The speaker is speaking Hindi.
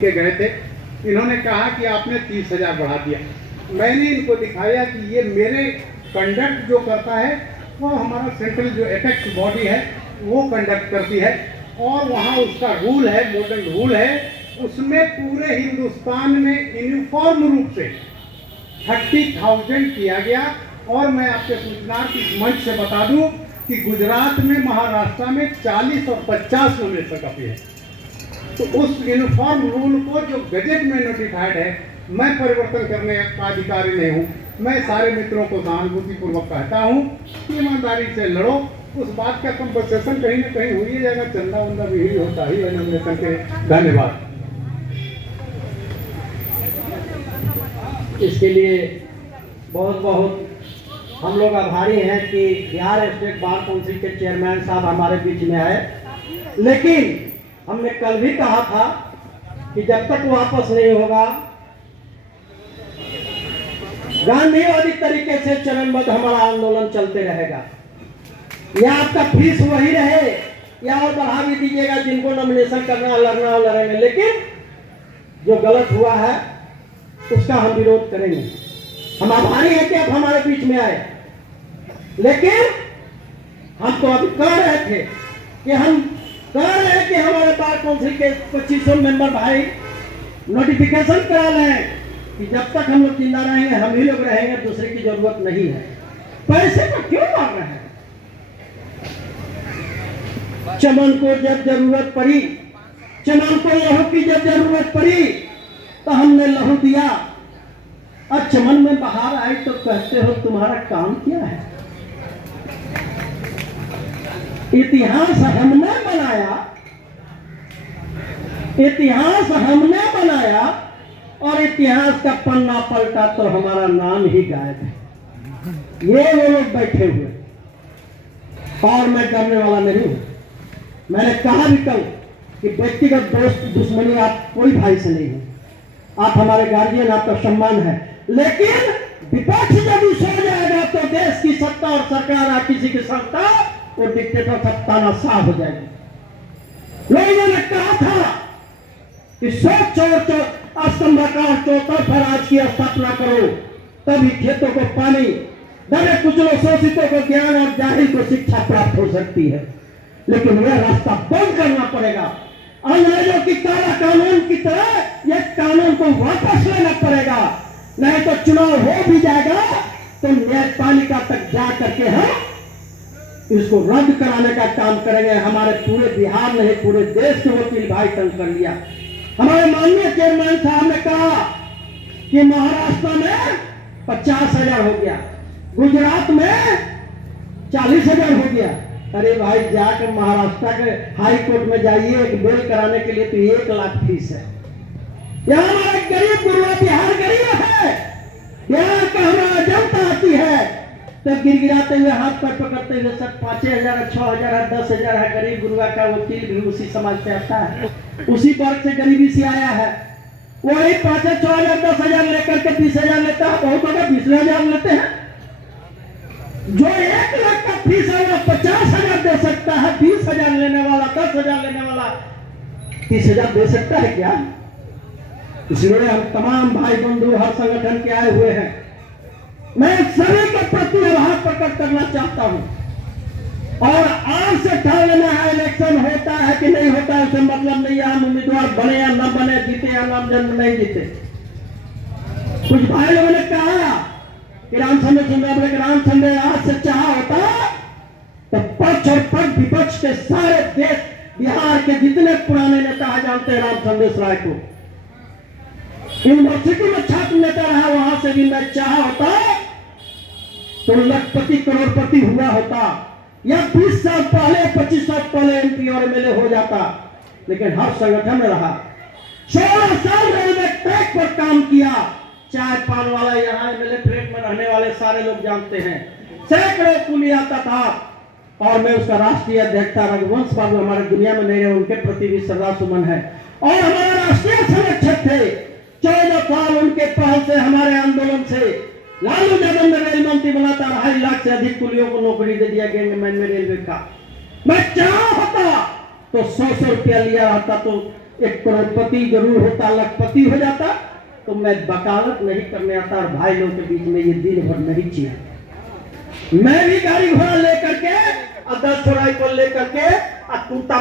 के गए थे। इन्होंने कहा कि आपने 30,000 बढ़ा दिया। मैंने इनको दिखाया कि ये मेरे कंडक्ट जो करता है वो हमारा सेंट्रल जो एपेक्स बॉडी है वो कंडक्ट करती है, और वहाँ उसका रूल है, मॉडल रूल है, उसमें पूरे हिंदुस्तान में यूनिफॉर्म रूप से 30,000 किया गया। और मैं आपके सूचना की मंच से बता दूं कि गुजरात में, महाराष्ट्र में 40 और 50 नॉमिनेशन का है। तो उस यूनिफॉर्म रूल को जो गजट में नोटिफाइड है, मैं परिवर्तन करने का अधिकारी नहीं हूँ। मैं सारे मित्रों को सहानुभूतिपूर्वक कहता हूँ कि ईमानदारी से लड़ो। उस बात का कंपनसेशन कहीं ना कहीं हो ही जाएगा, चंदा वंदा भी होता ही है नॉमिनेशन के। धन्यवाद। इसके लिए बहुत बहुत हम लोग आभारी हैं कि बिहार स्टेट बार काउंसिल के चेयरमैन साहब हमारे बीच में आए। लेकिन हमने कल भी कहा था कि जब तक वापस नहीं होगा, गांधीवादी तरीके से चरणबद्ध हमारा आंदोलन चलते रहेगा। या आपका फीस वही रहे या और बढ़ा भी दीजिएगा, जिनको नॉमिनेशन करना लड़ना हो लड़ेंगे, लेकिन जो गलत हुआ है उसका हम विरोध करेंगे। हम आभारी हैं कि आप हमारे बीच में आए, लेकिन हम तो अभी कह रहे थे कि हमारे बार काउंसिल के 2500 मेंबर भाई नोटिफिकेशन करा लें कि जब तक हम लोग जिंदा रहेंगे हम ही लोग रहेंगे, दूसरे की जरूरत नहीं है। पैसे को क्यों मार रहे हैं? चमन को जब जरूरत पड़ी, चमन को लहू की जब जरूरत पड़ी तो हमने लहू दिया। अब चमन में बाहर आए तो कहते हो तुम्हारा काम क्या है? इतिहास हमने बनाया, इतिहास हमने बनाया, और इतिहास का पन्ना पलटा तो हमारा नाम ही गायब है। ये वो लोग बैठे हुए, और मैं करने वाला नहीं हूं। मैंने कहा भी कल कि व्यक्तिगत दोस्त दुश्मनी आप कोई भाई से नहीं है, आप हमारे गार्जियन, आपका सम्मान है। लेकिन विपक्ष जब सो जाएगा तो देश की सत्ता और सरकार आप किसी की सत्ता और डिक्टेटर सत्ता ना साफ हो जाएगी। लोगों ने कहा था कि सोच और स्तंभाकार चौतरफ राज की स्थापना करो, तभी खेतों को पानी, दबे कुचलों शोषितों को ज्ञान और जाहिल को शिक्षा प्राप्त हो सकती है। लेकिन यह रास्ता बंद करना पड़ेगा। अंग्रेजों की काला कानून की तरह यह कानून को वापस लेना पड़ेगा, नहीं तो चुनाव हो भी जाएगा तो न्यायपालिका तक जा करके हम इसको रद्द कराने का काम करेंगे। हमारे पूरे बिहार नहीं, पूरे देश के वकील भाई तंग कर लिया। हमारे माननीय चेयरमैन साहब ने कहा कि महाराष्ट्र में 50,000 हो गया, गुजरात में 40,000 हो गया। अरे भाई, जाकर महाराष्ट्र के हाई कोर्ट में जाइए, एक बेल कराने के लिए तो 1 लाख फीस है। यहाँ हमारा गरीब गुरुआ बिहार गरीब है, यहाँ का हमारा जनता आती है तब गिरगिराते हुए हाथ पर पकड़ते हुए सर 5,000 है, 6,000 है, 10,000 है। गरीब गुरुआ का वकील भी उसी समाज से आता है, उसी वर्ग से गरीबी से आया है। वही 5,000, 6,000, 10,000 लेकर के 20,000 लेता है। बहुत होगा 20,000 लेते हैं। जो 1 लाख का फीस है वो 50,000 दे सकता है। 20,000 लेने वाला, 10,000 लेने वाला 30,000 दे सकता है क्या? इसलिए हम तमाम भाई बंधु हर संगठन के आए हुए हैं, मैं सभी के प्रति आभार प्रकट करना चाहता हूं। और आज से ठान लेना है, इलेक्शन होता है कि नहीं होता है उससे मतलब नहीं है। हम उम्मीदवार बने या न बने, जीते या नाम जन्म नहीं जीते। कुछ भाई लोगों ने कहा कि रामचंद्र आज से चाह होता तो पक्ष और पक्ष विपक्ष के सारे देश, बिहार के जितने पुराने नेता है जानते हैं रामचंद्र राय को। यूनिवर्सिटी में छात्र नेता रहा, वहां से भी मैं चाह होता तो लखपति करोड़पति हुआ होता, या 20 साल पहले, 25 साल पहले एमपी और एमएलए हो जाता। लेकिन हर संगठन में रहा, 16 साल रेलवे ट्रैक पर काम किया। चाय पान वाला, यहाँ एमएलए फ्लैट में रहने वाले सारे लोग जानते हैं। सैकड़ों कुली आता था, और मैं उसका राष्ट्रीय अध्यक्ष था। रघुवंश बाबू हमारे दुनिया में नहीं रहे, उनके प्रति भी श्रद्धा सुमन है। और हमारे राष्ट्रीय संरक्षक थे। 14 साल उनके पहल से, हमारे आंदोलन से लालू यादव ने रेल मंत्री बनाता, 2.5 लाख से अधिक कुलियों को नौकरी दे दिया गैंगमैन में रेलवे का। मैं चाह होता तो 100 रुपया लिया रहता तो एक करोड़पति जरूर होता, लखपति हो जाता, तो मैं वकालत नहीं करने आता और भाई लोग के बीच में ये दिन भर नहीं चिया। मैं भी गाड़ी घोड़ा लेकर के और 10 राइफल लेकर के और टूटा